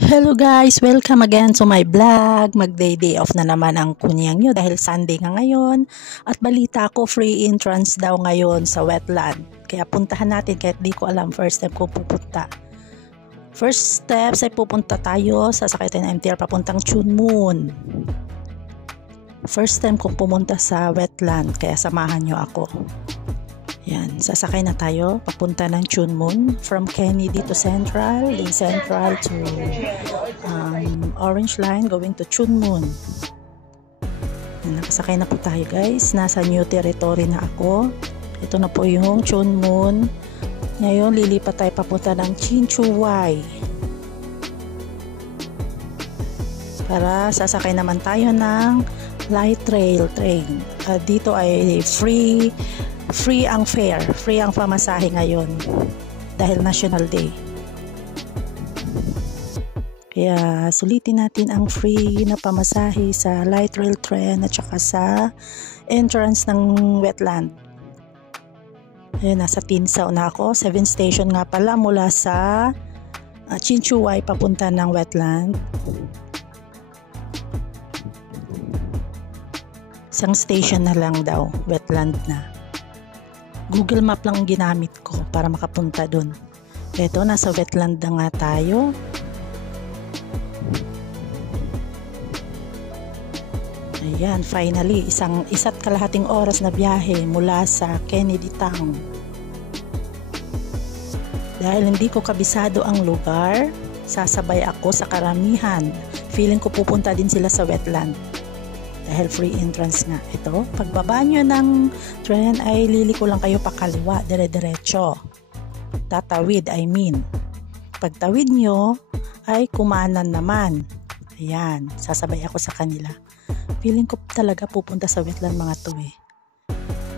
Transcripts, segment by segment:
Hello guys! Welcome again to my vlog. Mag-day off na naman ang kunyang nyo dahil Sunday nga ngayon. At balita ko free entrance daw ngayon sa wetland. Kaya puntahan natin kahit di ko alam first step ko pupunta. First steps ay pupunta tayo, sasakay tayo ng MTR papuntang Chun Moon. First time kong pumunta sa wetland kaya samahan nyo ako. Yan, sasakay na tayo papunta ng Chun Moon from Kennedy to Central, then Central to Orange Line going to Chun Moon. Yan, nakasakay na po tayo guys, nasa new territory na ako. Ito na po yung Chun Moon. Ngayon lilipat tayo papunta ng Chinchuwai para sasakay naman tayo ng light rail train. Dito ay free ang fare, free ang pamasahe ngayon dahil National Day. Kaya sulitin natin ang free na pamasahe sa light rail train at saka sa entrance ng wetland. Ayun, nasa Tinsao na ako. 7 station nga pala mula sa Chinchuwai papunta ng wetland. Isang station na lang daw, wetland na. Google Map lang ginamit ko para makapunta dun. Eto, nasa wetland na nga tayo. Ayan, finally, isa't kalahating oras na biyahe mula sa Kennedy Town. Dahil hindi ko kabisado ang lugar, sasabay ako sa karamihan. Feeling ko pupunta din sila sa wetland. Dahil free entrance nga. Ito, pagbaba nyo ng train ay liliko lang kayo pakaliwa, dire-diretso. Tatawid, I mean. Pagtawid nyo ay kumanan naman. Ayan, sasabay ako sa kanila. Feeling ko talaga pupunta sa wetland mga to eh.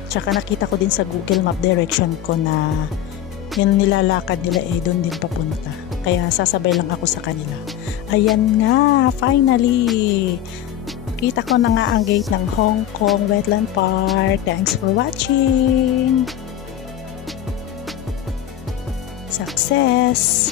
Tsaka nakita ko din sa Google Map direction ko na yung nilalakad nila eh doon din papunta. Kaya sasabay lang ako sa kanila. Ayan nga, finally! Kita ko na nga ang gate ng Hong Kong Wetland Park. Thanks for watching! Success!